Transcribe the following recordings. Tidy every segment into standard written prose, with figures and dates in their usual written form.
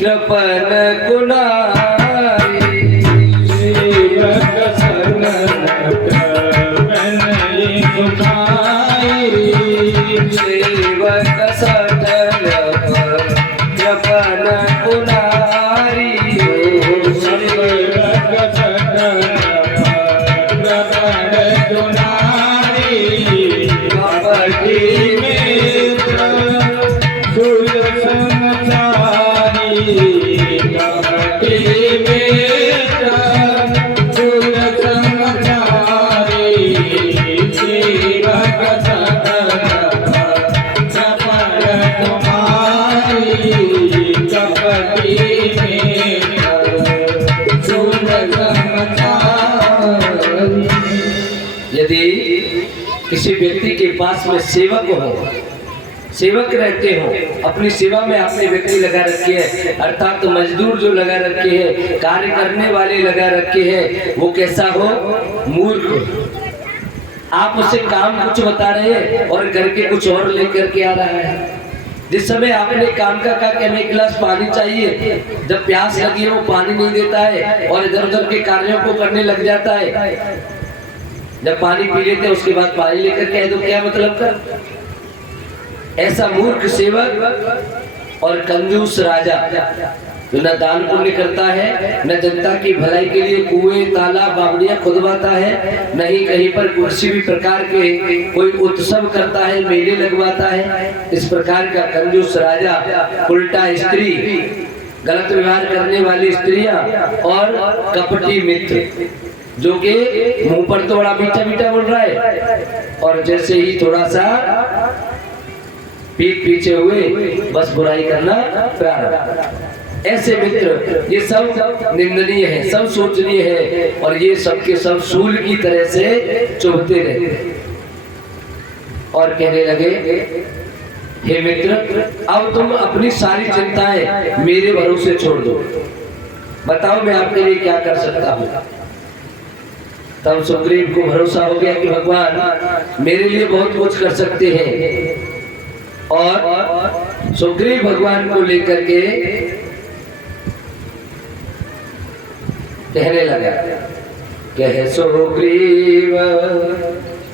Coupon कुनारी सेवक शरण प्रभु सुखाई सेवक सटल कृपन कुनारी सेवक शरण प्रभु सुनाई कपटी मित्र सुर समाचारी कपटी मित्र सुर समाचारी सेवक शरण प्रभु तुम्हारी कपटी मित्र सुर समाचारी। यदि किसी व्यक्ति के पास में सेवक हो, सेवक रहते हो, अपनी सेवा में आपने व्यक्ति लगा रखे है, अर्थात तो मजदूर जो लगा रखे हैं, कार्य करने वाले लगा रखे हैं, वो कैसा हो? मूर्ख। आप उसे काम कुछ बता रहे हैं और करके कुछ और लेकर के आ रहा है। जिस समय आपने काम का कहा कि हमें एक गिलास पानी चाहिए, जब प्यास लगी है वो पानी नहीं देता है और इधर उधर के कार्यों को करने लग जाता है। जब पानी पी लेते हैं उसके बाद पानी लेकर कह दो, क्या मतलब कर? ऐसा मूर्ख सेवक और कंजूस राजा जो न दान पुण्य करता है, न जनता की भलाई के लिए कुएं तालाब बावड़ियां खुदवाता है, न ही कहीं पर किसी भी प्रकार के कोई उत्सव करता है, मेले लगवाता है। इस प्रकार का कंजूस राजा, उल्टा स्त्री, गलत व्यवहार करने वाली स्त्रियां और कपटी मित्र, जो कि मुंह पर तो बड़ा मीठा मीठा बोल रहा है और जैसे ही थोड़ा सा पीठ पीछे हुए बस बुराई करना प्रारंभ। ऐसे मित्र ये सब निंदनीय है, सब सोचनीय है और ये सब के सब सूल की तरह से चुभते रहते और कहने लगे, हे मित्र, अब तुम अपनी सारी चिंताएं मेरे भरोसे छोड़ दो, बताओ मैं आपके लिए क्या कर सकता हूँ। तब सुग्रीव को भरोसा हो गया कि भगवान मेरे लिए बहुत कुछ कर सकते हैं और सुग्रीव भगवान को लेकर के कहने लगा, कहे सुग्रीव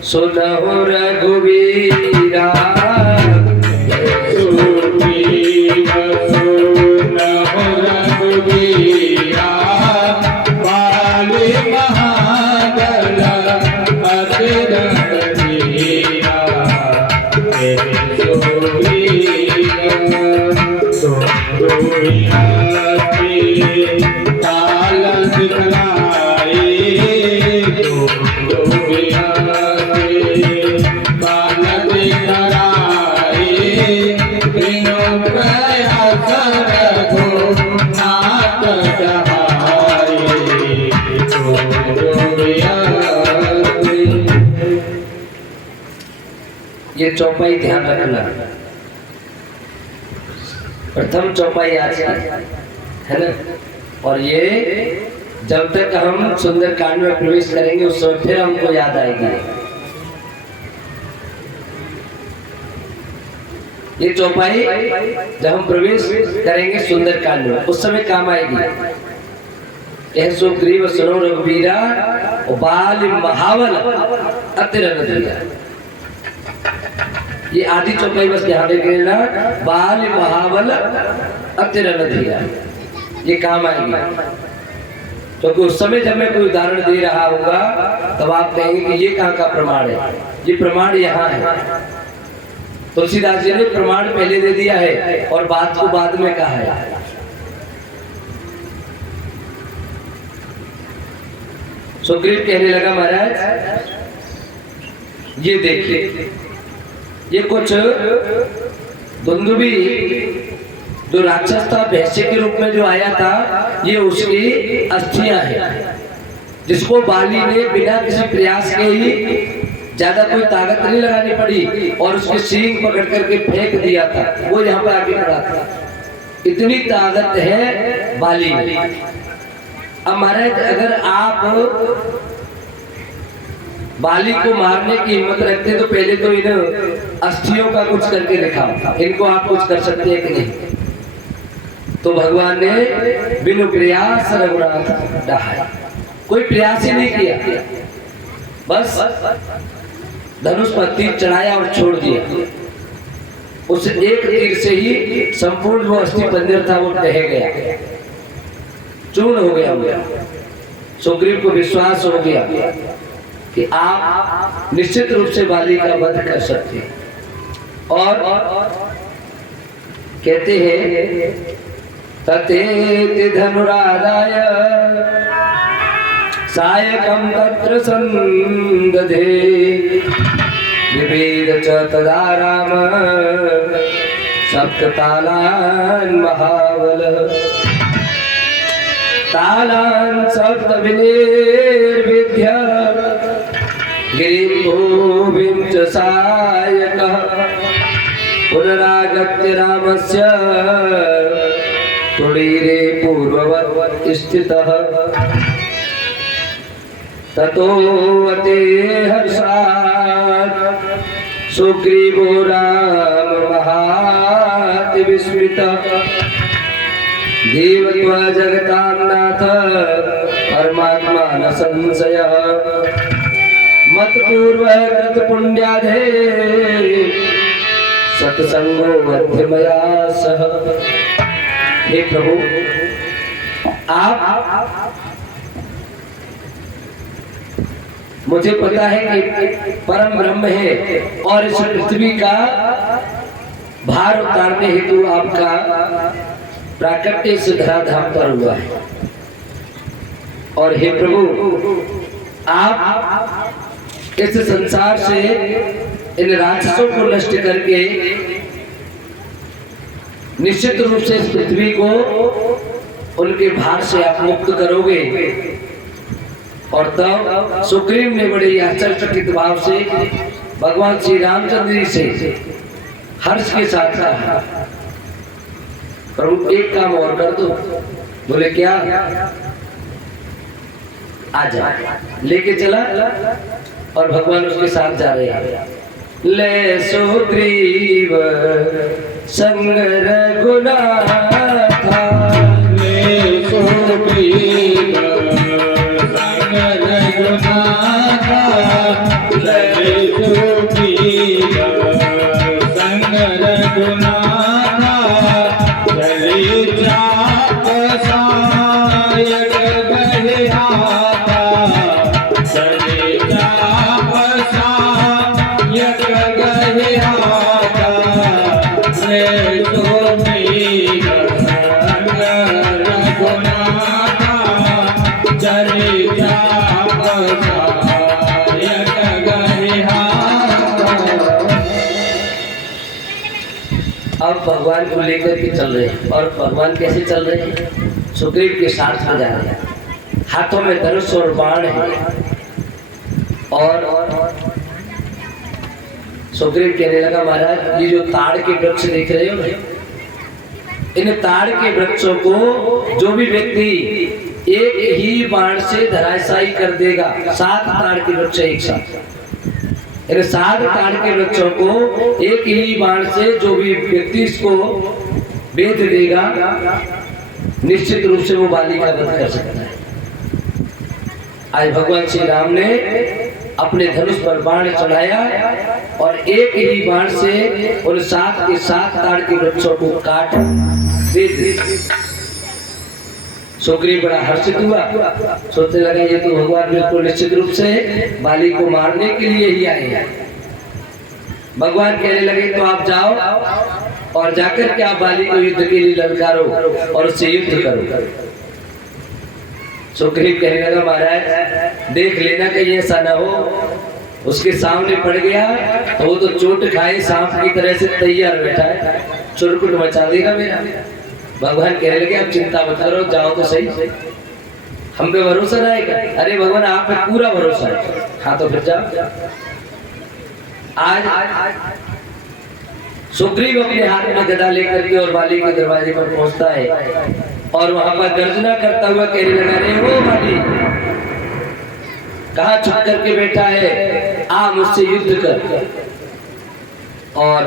सुनहु रघुवीरा, सुग्रीव सुनहु रघुवीरा, बाली महाबल अतिरथ धीरा। ताल दिखलाए बाल दिखलाए प्रयास रघु नाथ जहाए। ये चौपाई ध्यान रखना, प्रथम चौपाई आज है ना। और ये जब तक हम सुंदरकांड में प्रवेश करेंगे उस समय फिर हमको याद आएगी। ये चौपाई जब हम प्रवेश करेंगे सुंदरकांड में उस समय काम आएगी। यह सुग्रीव सुनो रघुवीरा बाल महावल अतिरथ धीरा। ये आदि चौपाई बस ध्यान रखना, बाल महाबल अतिरथ धीरा, ये काम आएगी। क्योंकि उस समय जब मैं कोई उदाहरण दे रहा होगा तब आप कहेंगे कि ये कहाँ का प्रमाण है, ये प्रमाण यहाँ है। तुलसीदास जी ने प्रमाण पहले दे दिया है और बात को बाद में कहा है। सुग्रीव कहने लगा, महाराज ये देखिए, ये कुछ दुंदुभी जो राक्षस था, भैंसे के रूप में जो आया था, ये उसकी अस्थियां हैं, जिसको बाली ने बिना किसी प्रयास के ही, ज्यादा कोई ताकत नहीं लगानी पड़ी और उसके सींग पकड़ करके फेंक दिया था, वो यहाँ पर आगे पड़ा था। इतनी ताकत है बाली में। अब महाराज अगर आप बाली को मारने की हिम्मत रखते तो पहले तो इन अस्थियों का कुछ करके दिखाओ, इनको आप कुछ कर सकते हैं कि नहीं। तो भगवान ने बिनु प्रयास रघुनाथ डहाया, कोई प्रयास ही नहीं किया, बस धनुष पर तीर चढ़ाया और छोड़ दिया। उस एक तीर से ही संपूर्ण वो अस्थि पंजर था वो ढह गया, चूर्ण हो गया। सुग्रीव को विश्वास हो गया कि आप निश्चित रूप से बाली का वध कर सकते हैं। और कहते हैं तते धनुराधाय सायकं तत्र संदधे विवेद च तदा राम सप्ततालान् महाबल तालान् सप्तविनिर्विद्य गिरिं भूमिं च सायकः पुनरागत्य रामस्य तुडीरे पूर्ववत् स्थितः ततो अते हर्षात् सुग्रीवो राम महाति विस्मितः देवत्वा जगतां नाथ परमात्मा न संशयः मत्पूर्वः कृत पुण्याधे सत्संगो मध्यमया सह। हे प्रभु, आप मुझे पता है कि परम ब्रह्म है और इस पृथ्वी का भार उतारने हेतु आपका प्राकट्य इस धराधाम पर हुआ है। और हे प्रभु, आप इस संसार से इन राक्षसों को नष्ट करके निश्चित रूप से इस पृथ्वी को उनके भार से आप मुक्त करोगे। और तब सुग्रीव ने बड़े आश्चर्यचकित भाव से भगवान श्री रामचंद्र जी से हर्ष के साथ कहा, प्रभु एक काम और कर दो। बोले क्या? आजा। लेके चला और भगवान उसके साथ जा रहे हैं। ले सुग्रीव संग रघुनाथा, ले सुग्रीव संग रघुनाथा, ले सुग्रीव संग रघुनाथा, चले जाप सायक गहिराता, चले जाप सायक गहिराता, ले सुग्रीव संग रघुनाथा, चले जाप सायक गहिराता। अब भगवान को लेकर के चल रहे हैं। और भगवान कैसे चल रहे हैं? सुग्रीव के साथ में जा रहे हैं, हाथों में धनुष और बाण है। और सुग्रीव कहने लगा, महाराज ये जो ताड़ के वृक्ष देख रहे हो, इन ताड़ के वृक्षों को जो भी व्यक्ति एक ही बाण से धराशायी कर देगा, 7 ताड़ के वृक्ष एक साथ, इन 7 ताड़ के वृक्षों को एक ही बाण से जो भी व्यक्ति इसको बेच देगा, निश्चित रूप से वो बाली का वध कर सकता है। आज भगवान श्री राम ने अपने धनुष पर बाण चढ़ाया और एक ही बाण से उन 7 के 7 ताड़ के वृक्षों को काट दे दिया। सुग्रीव बड़ा हर्षित हुआ, सोचने लगा ये तो भगवान बिल्कुल निश्चित रूप से बाली को मारने के लिए ही आए हैं। भगवान कहने लगे तो आप जाओ और जाकर के आप बाली को युद्ध के लिए ललकारो और उससे युद्ध करो। सुग्रीव कहने लगा, महाराज देख लेना कहीं ऐसा ना हो उसके सामने पड़ गया तो वो तो चोट खाए सांप की तरह से तैयार बैठा है, चुरकुट मचा देगा मेरा। भगवान कहने लगे आप चिंता मत करो, जाओ तो सही, हम पे भरोसा रहेगा। अरे भगवान आप पे पूरा भरोसा है। हाँ तो फिर जाओ। आज सुग्रीव अपने हाथ में गदा लेकर के और बाली के दरवाजे पर पहुंचता है और वहां पर गर्जना करता हुआ कहने लगा, रे वो बाली कहाँ छुप करके बैठा है, आ मुझसे युद्ध कर। और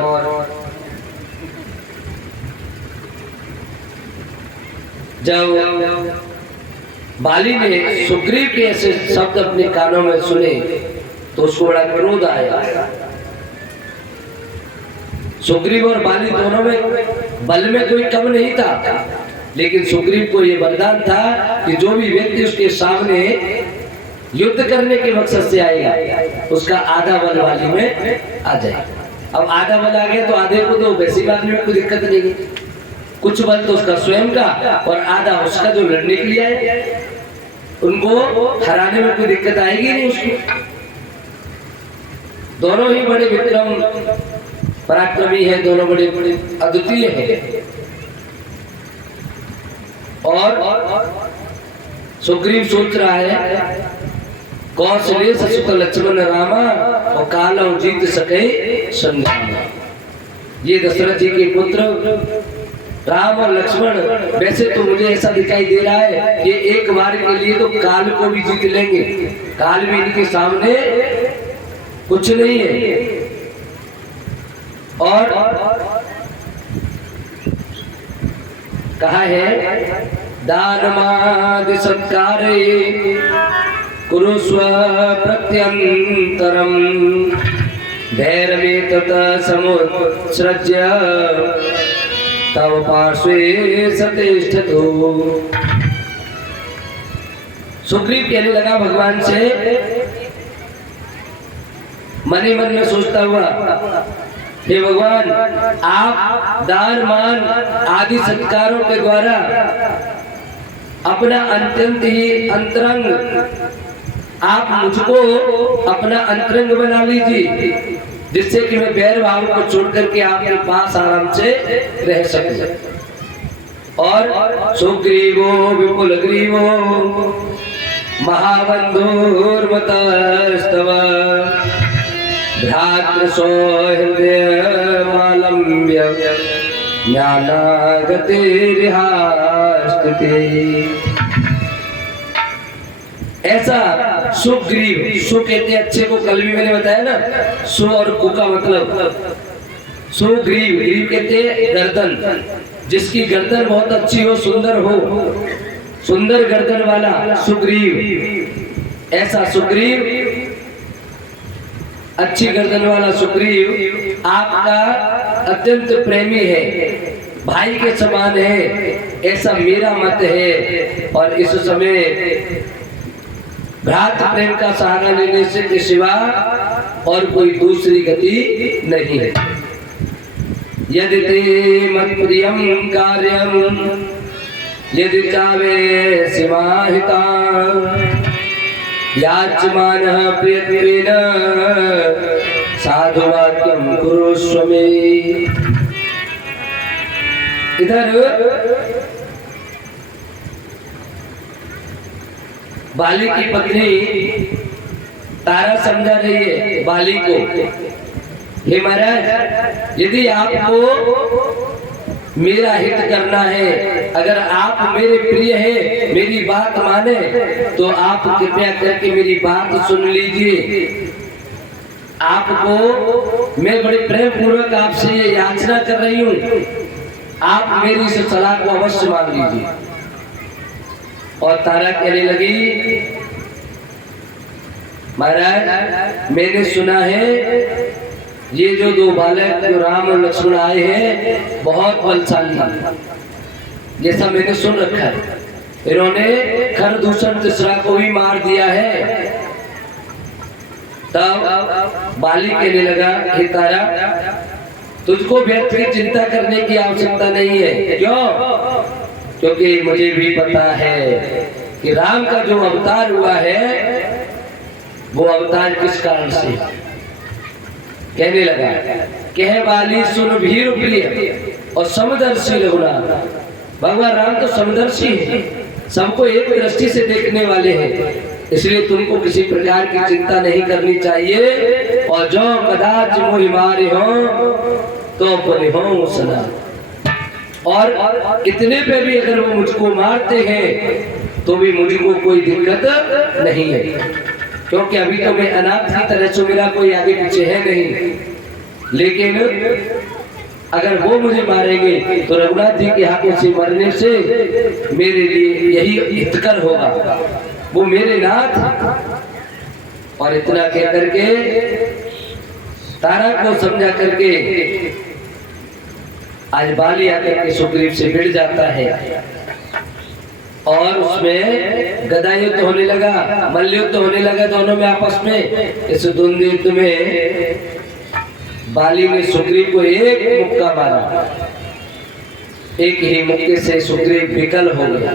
जब बाली ने सुग्रीव के ऐसे शब्द अपने कानों में सुने तो उसको बड़ा क्रोध आया। सुग्रीव और बाली दोनों में बल में कोई कम नहीं था, लेकिन सुग्रीव को यह वरदान था कि जो भी व्यक्ति उसके सामने युद्ध करने के मकसद से आएगा उसका आधा बल बाली में आ जाएगा। अब आधा बल आ गया तो आधे को तो वैसी बात में कोई दिक्कत नहीं है, कुछ बल तो उसका स्वयं का और आधा उसका जो लड़ने के लिए है, उनको हराने में कोई दिक्कत आएगी नहीं उसको। दोनों ही बड़े विक्रम पराक्रमी हैं, दोनों बड़े बड़े अद्वितीय हैं। और सुग्रीव सोच रहा है कौशले सुत लक्ष्मण रामा और काल जीत सके संग्रामा। ये दशरथ जी के पुत्र राम और लक्ष्मण, वैसे तो मुझे ऐसा दिखाई दे रहा है कि एक बार के लिए तो काल को भी जीत लेंगे, काल भी इनके सामने कुछ नहीं है। और कहा है दानमादि सत्कारे कुरुस्व प्रत्यंतरम धैर्ये तथा समुत्सृज्य तव पार्श्वे सतिष्ठतु। सुग्रीव कहने लगा भगवान से, मन ही मन में सोचता हुआ, हे भगवान, आप दान मान आदि सत्कारों के द्वारा अपना अत्यंत ही अंतरंग, आप मुझको अपना अंतरंग बना लीजिए, जिससे कि मैं बैर भाव को छोड़ करके आपके पास आराम से रह सकूं। और सुग्रीवो विपुल ग्रीवो महाबंधुर्मतस्तव भ्रातृसौहृदयमालम्ब्य ज्ञानागतिर्हास्तिते। ऐसा सुग्रीव, सु कहते अच्छे को, कल भी मैंने बताया ना, सु और कु का मतलब सुग्रीव, ग्रीव कहते गर्दन, जिसकी गर्दन बहुत अच्छी हो, सुंदर हो, सुंदर गर्दन वाला सुग्रीव। ऐसा सुग्रीव, अच्छी गर्दन वाला सुग्रीव आपका अत्यंत प्रेमी है, भाई के समान है, ऐसा मेरा मत है। और इस समय भ्रातृ प्रेम का सहारा लेने से के सिवा और कोई दूसरी गति नहीं है। यदि ते मत प्रियम कार्यम यदि चावे सिमाहिता याचमानः प्रियत्वेन साधु वाक्यम कुरुष्व मे। इधर बाली की पत्नी तारा समझा रही है बाली को, हे महाराज, यदि आपको मेरा हित करना है, अगर आप मेरे प्रिय हैं, मेरी बात माने, तो आप कृपया करके मेरी बात सुन लीजिए। आपको मैं बड़े प्रेम पूर्वक आपसे ये याचना कर रही हूँ, आप मेरी इस सलाह को अवश्य मान लीजिए। और तारा कहने लगी, महाराज, मैंने सुना है ये जो दो बालक जो राम और लक्ष्मण आए हैं बहुत बलशाली हैं, जैसा मैंने सुन रखा है। इन्होंने खरदूषण तीसरा को भी मार दिया है। तब बाली कहने लगा, हे तारा, तुझको व्यर्थ की चिंता करने की आवश्यकता नहीं है। क्यों? क्योंकि मुझे भी पता है कि राम का जो अवतार हुआ है वो अवतार किस कारण से। कहने लगा, कह बाली सुन भीर प्रिय और समदर्शी रघुनाथ। भगवान राम तो समदर्शी है, सबको एक दृष्टि से देखने वाले हैं, इसलिए तुमको किसी प्रकार की चिंता नहीं करनी चाहिए। और जो कदाच मोहि मारे हो तो अपने हो सदा। और इतने पे भी अगर वो मुझको मारते हैं तो भी मुझको कोई दिक्कत नहीं है, क्योंकि अभी तो मैं अनाथ की तरह से, मेरा कोई आगे पीछे है नहीं। लेकिन अगर वो मुझे मारेंगे तो रघुनाथ जी के हाथों से मरने से मेरे लिए यही हितकर होगा, वो मेरे नाथ। और इतना कह करके तारा को समझा करके आज बाली आकर के सुग्रीव से भिड़ जाता है और उसमें गदा युद्ध होने लगा, मल्ल युद्ध होने लगा दोनों में आपस में। इस द्वंद्व युद्ध में बाली ने सुग्रीव को एक मुक्का मारा, एक ही मुक्के से सुग्रीव विकल हो गया।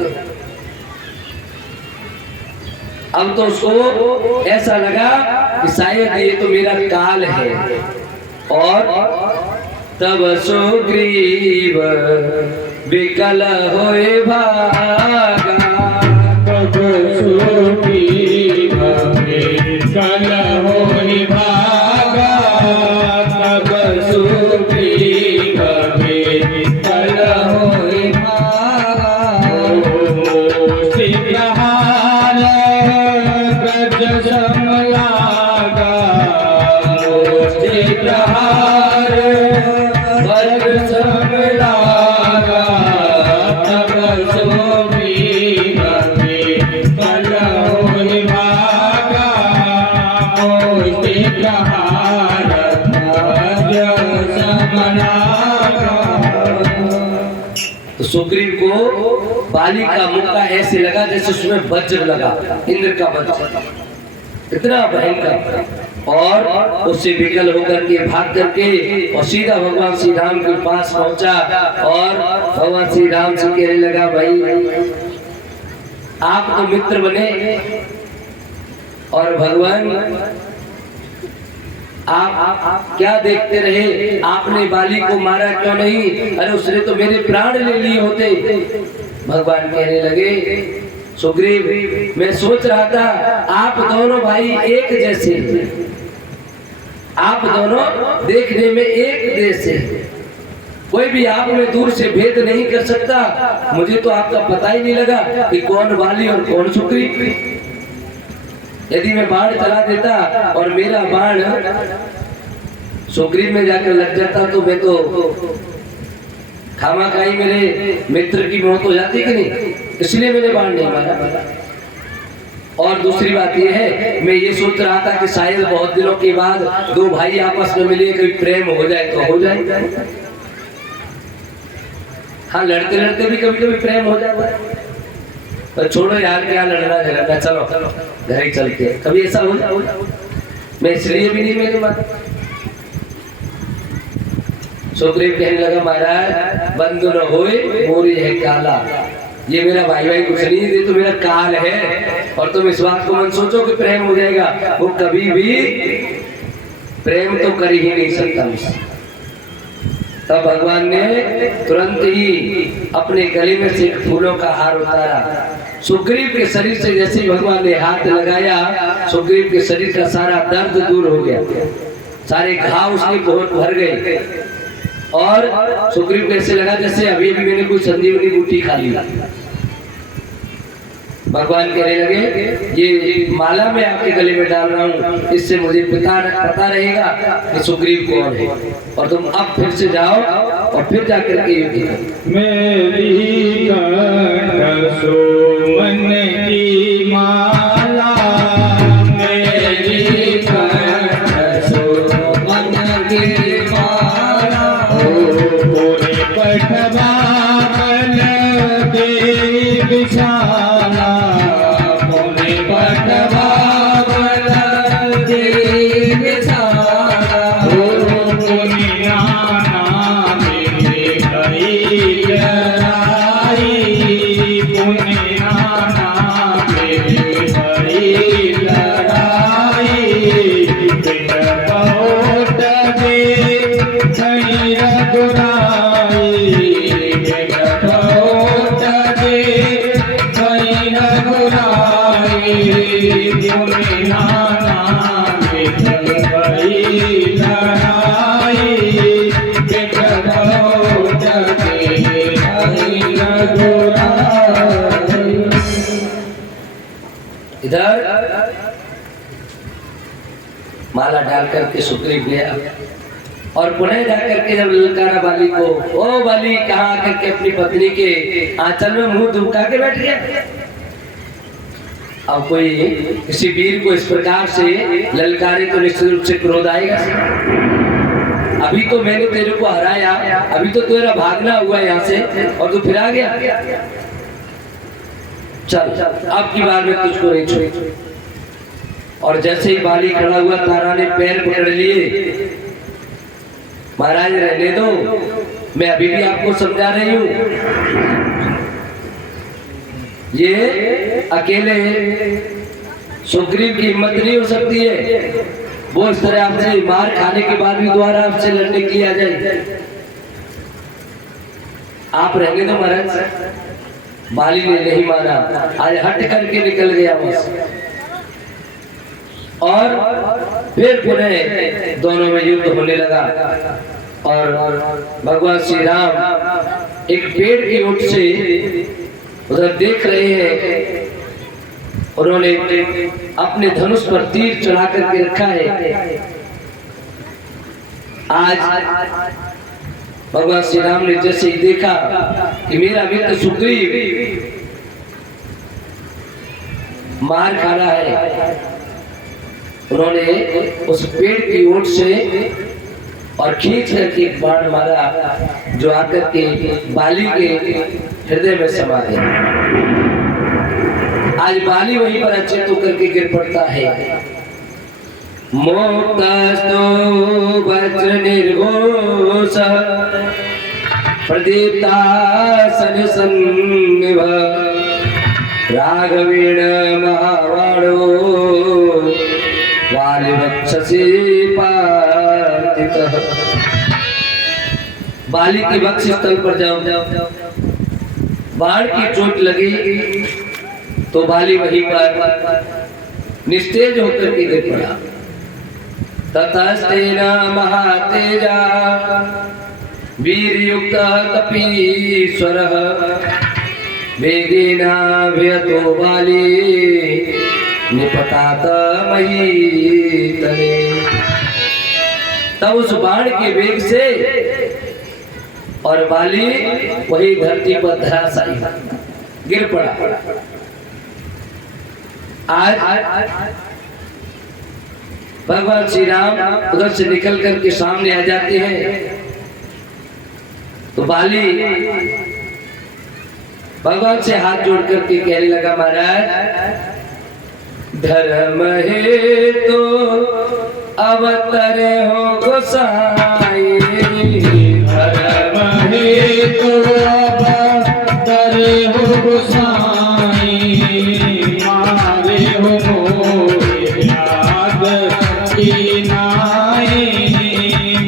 अब तो उसको ऐसा लगा कि शायद ये तो मेरा काल है, और तब सुग्रीव विकल होए भागा, तब सुग्रीव विकल होए भागा, तब सुग्रीव विकल होए भागा। सिकहार गज सम लागा, सिकहार गज सम लागा, तब सुग्रीव विकल होए भागा। सिकहार गज सम लागा। तो सुग्रीव को बाली का मुक्का ऐसे लगा जैसे उसमें वज्र लगा, इंद्र का वज्र, इतना भयंकर। और उससे विकल होकर के भाग करके और सीधा भगवान श्री राम के पास पहुंचा और भगवान श्री राम से कहने लगा, भाई आप तो मित्र बने और भगवान आप क्या देखते रहे, आपने बाली को मारा क्यों नहीं? अरे उसने तो मेरे प्राण ले लिए होते। भगवान कहने लगे, सुग्रीव मैं सोच रहा था आप दोनों भाई एक जैसे, आप दोनों देखने में एक जैसे, कोई भी आप में दूर से भेद नहीं कर सकता। मुझे तो आपका पता ही नहीं लगा कि कौन बाली और कौन सुग्रीव। यदि मैं बाण चला देता और मेरा बाण सुग्रीव में जाकर लग जाता तो मैं तो खामाखाई मेरे मित्र की मौत हो जाती कि नहीं, इसलिए मैंने बाण नहीं मारा। और दूसरी बात यह है, मैं ये सोच रहा था कि शायद बहुत दिनों के बाद दो भाई आपस में मिले, कभी प्रेम हो जाए तो हो जाए। हाँ, लड़ते लड़ते भी कभी कभी प्रेम हो जाता है, पर छोड़ो यार, क्या लड़ना झगड़ना, चलो घर ही चलते हैं। कभी ऐसा हो जाए, मैं इसलिए भी नहीं मेरी बात। सुग्रीव कहने लगा, महाराज बंधु न होए मोरी है काला, ये मेरा भाई भाई कुछ नहीं, ये तो मेरा काल है। और तुम इस बात को मन सोचो कि प्रेम हो जाएगा, वो कभी भी प्रेम तो कर ही नहीं सकता मुझसे। तब भगवान ने तुरंत ही अपने गले में से फूलों का हार उतारा, सुग्रीव के शरीर से जैसे ही भगवान ने हाथ लगाया, सुग्रीव के शरीर का सारा दर्द दूर हो गया, सारे घाव उसके बहुत भर गए। और सुग्रीव को ऐसे लगा जैसे अभी अभी मैंने कोई संजीवनी बूटी खा ली। भगवान कहने लगे, ये माला मैं आपके गले में डाल रहा हूँ, इससे मुझे पता रहेगा कि सुग्रीव कौन है, और तुम अब फिर से जाओ और फिर जाकर के युद्ध करो। मेरी कंठ मन की माला, मेरी कंठ मन की माला, पूरे पठवा बल दे विशाला, पूरे पठवा बल दे विशाला, पुनिया मेरे कई लड़ाई, पुनिया मेरे कई लड़ाई, बिन बहुत दे धनी रघुराई, बिन बहुत दे धनी रघुराई, पुनिया मेरे कई लड़ाई, बिन बहुत दे धनी रघुराई। इधर माला डाल करके सुग्रीव गया और पुनः जाकर के जब ललकारा बाली को, ओ बाली कहाँ आकर के अपनी पत्नी के आंचल में मुंह दुबका के बैठ गया। अब कोई किसी वीर को इस प्रकार से ललकारे तो निश्चित रूप से क्रोध आएगा। अभी तो मैंने तेरे को हराया, अभी तो तेरा भागना हुआ यहाँ से और तू फिर आ गया। चल अब की बार में तुझको नहीं छोड़। और जैसे ही बाली खड़ा हुआ, तारा ने पैर पकड़ लिए। महाराज रहने दो, मैं अभी भी आपको समझा रही हूँ। ये अकेले सुग्रीव की हिम्मत नहीं हो सकती है, वो इस तरह आपसे मार खाने के बाद भी दोबारा आपसे लड़ने के लिए आ जाए। आप रहने दो महाराज। बाली ने नहीं माना, आज हट करके निकल गया बस। और फिर पुनः दोनों में युद्ध होने लगा। और भगवान श्री राम एक पेड़ की ओट से उधर देख रहे हैं। उन्होंने अपने धनुष पर तीर चढ़ा करके रखा है। आज भगवान श्री राम ने जैसे ही देखा कि मेरा मित्र सुग्रीव मार खा रहा है, उन्होंने उस पेड़ की ओट से और खींच करके एक बाण मारा, जो आकर के बाली के हृदय में समा गया। आज बाली वहीं पर अचेत होकर के गिर पड़ता है। मोक्तस्तो वज्र निर्घोष प्रदीप्तासन सन्निभ राघवेण महाबाणो वालिवक्षसि पातितः। बाली की वक्ष स्थल पर जाओ, बाण की चोट लगी तो बाली वहीं पर निस्तेज होकर के गिर पड़ा। ततस्तेन महातेजा वीरयुक्त कपीश्वरः वेगेनाभियतो बाली निपतात महीतले। तब उस बाण के वेग से और बाली वही धरती पर धराशायी गिर पड़ा। आज भगवान श्री राम उधर से निकल कर के सामने आ जाते हैं तो बाली भगवान से हाथ जोड़ करके कहने लगा, महाराज धर्म है तो अवतर हो गोसाई, धर्म है तो अवतर हो गोसाई, मारे हो मोरे याद की नाई,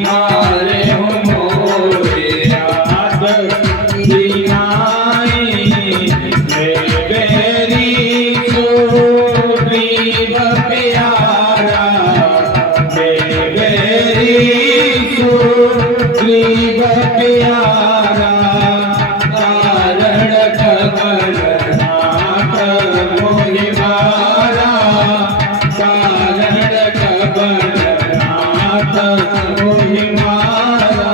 मारे हो मोरे याद की नाई, मेरे बेरी सुग्रीव प्यारा, मेरे बेरी सुग्रीव प्यारा, कारण खबर नाथ मोहि मारा, कारण खबर नाथ मोहि मारा।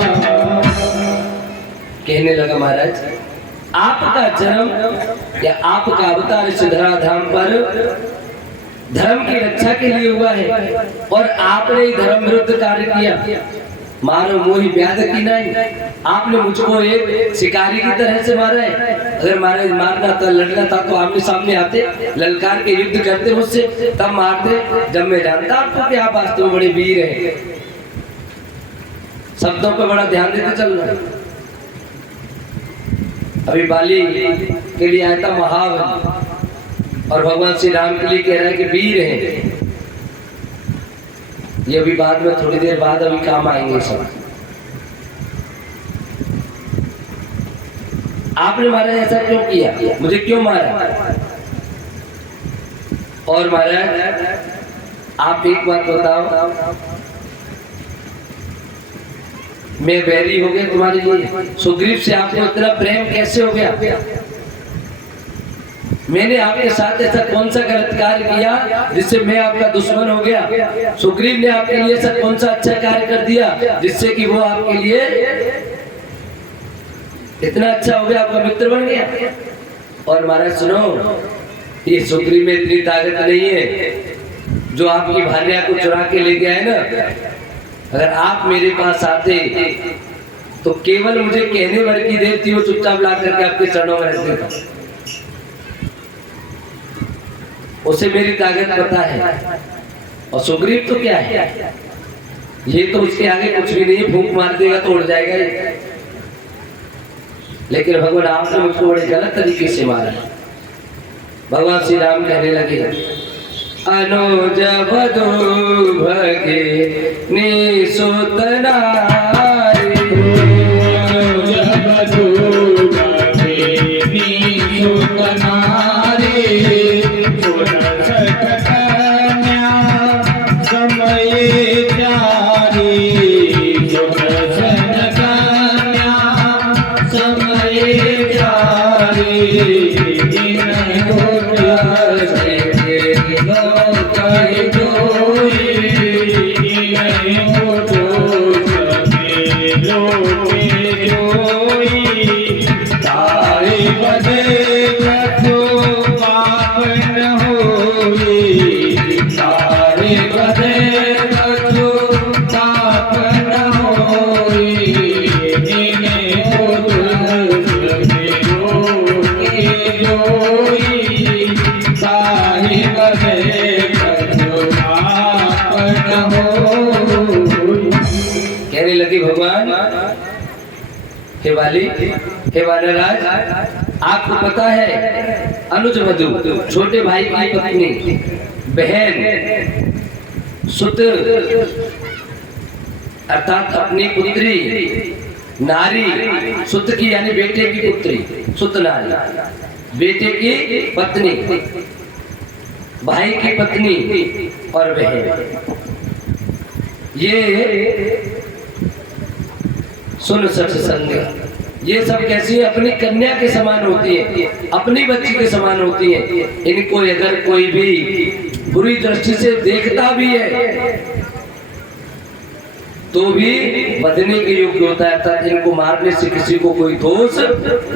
कहने लगा, महाराज आपका जन्म या आपका अवतार इस धराधाम पर धर्म की रक्षा के लिए हुआ है और आपने धर्म विरुद्ध कार्य किया। मारो मोही व्याध की नहीं, आपने मुझको एक शिकारी की तरह से मारा है। अगर महाराज मारना था, लड़ना था तो आमने सामने आते, ललकार के युद्ध करते मुझसे, तब मारते। जब मैं जानता आपको कि आप वास्तव में बड़े वीर हैं। शब्दों पर बड़ा ध्यान देते चल रहा है। अभी बाली के लिए आया था महाबली और भगवान श्री राम के लिए कह रहा है कि वीर है। ये अभी बाद में थोड़ी देर बाद अभी काम आएंगे सब। आपने महाराज ऐसा क्यों किया, मुझे क्यों मारा? और महाराज आप एक बात बताओ, मैं बैरी हो गया तुम्हारे लिए, सुग्रीव से आपको इतना प्रेम कैसे हो गया? मैंने आपके साथ ऐसा कौन सा गलत कार्य किया जिससे मैं आपका दुश्मन हो गया? सुग्रीव ने आपके लिए ऐसा कौन सा अच्छा कार्य कर दिया जिससे कि वो आपके लिए इतना अच्छा हो गया, आपका मित्र बन गया? और महाराज सुनो, ये सुग्रीव में इतनी ताकत नहीं है जो आपकी भार्या को चुरा के ले गया है ना। अगर आप मेरे पास आते तो केवल मुझे कहने भर की देर थी, वो चुपचाप ला करके आपके चरणों में रख देता। उसे मेरी ताकत पता है। और सुग्रीव तो क्या है, ये तो उसके आगे कुछ भी नहीं, फूंक मार देगा तो उड़ जाएगा ये। लेकिन भगवान आपने मुझको बड़े गलत तरीके से मारा। भगवान श्री राम कहने लगे, अनुज बधू भगे निसुत नारी, अनुज बधू भगे निसुत नारी, समय जारी, समय जारी, कहने लगी, भगवान हे वाली, हे वानराज, आपको पता है अनुज वधू छोटे भाई की पत्नी, बहन, सुत अर्थात अपनी पुत्री, नारी, सुत की यानी बेटे की पुत्री, सुत नारी, बेटे की पत्नी, भाई की पत्नी और बहन, ये सुन सत्संग, ये सब कैसी है? अपनी कन्या के समान होती है, अपनी बच्ची के समान होती है। इनको अगर कोई भी बुरी दृष्टि से देखता भी है तो भी बदलने के योग्य होता है, अर्थात इनको मारने से किसी को कोई दोष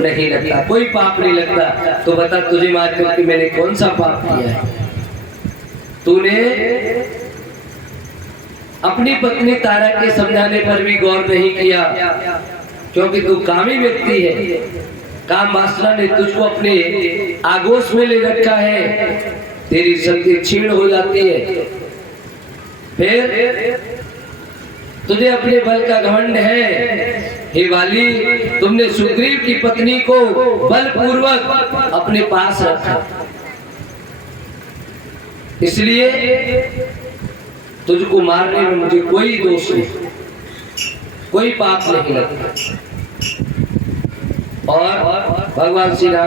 नहीं लगता, कोई पाप नहीं लगता। तो बता, तुझे मार करके मैंने कौन सा पाप किया है? तूने अपनी पत्नी तारा के समझाने पर भी गौर नहीं किया, क्योंकि तू कामी व्यक्ति है। काम वासना ने तुझको अपने आगोश में ले रखा है, तेरी शक्ति क्षीण हो जाती है। फिर तुझे अपने बल का घमंड है। हे वाली, तुमने सुग्रीव की पत्नी को बलपूर्वक अपने पास रखा, इसलिए तुझको मारने में मुझे कोई दोष नहीं, कोई पाप नहीं लगता। और भगवान श्री राम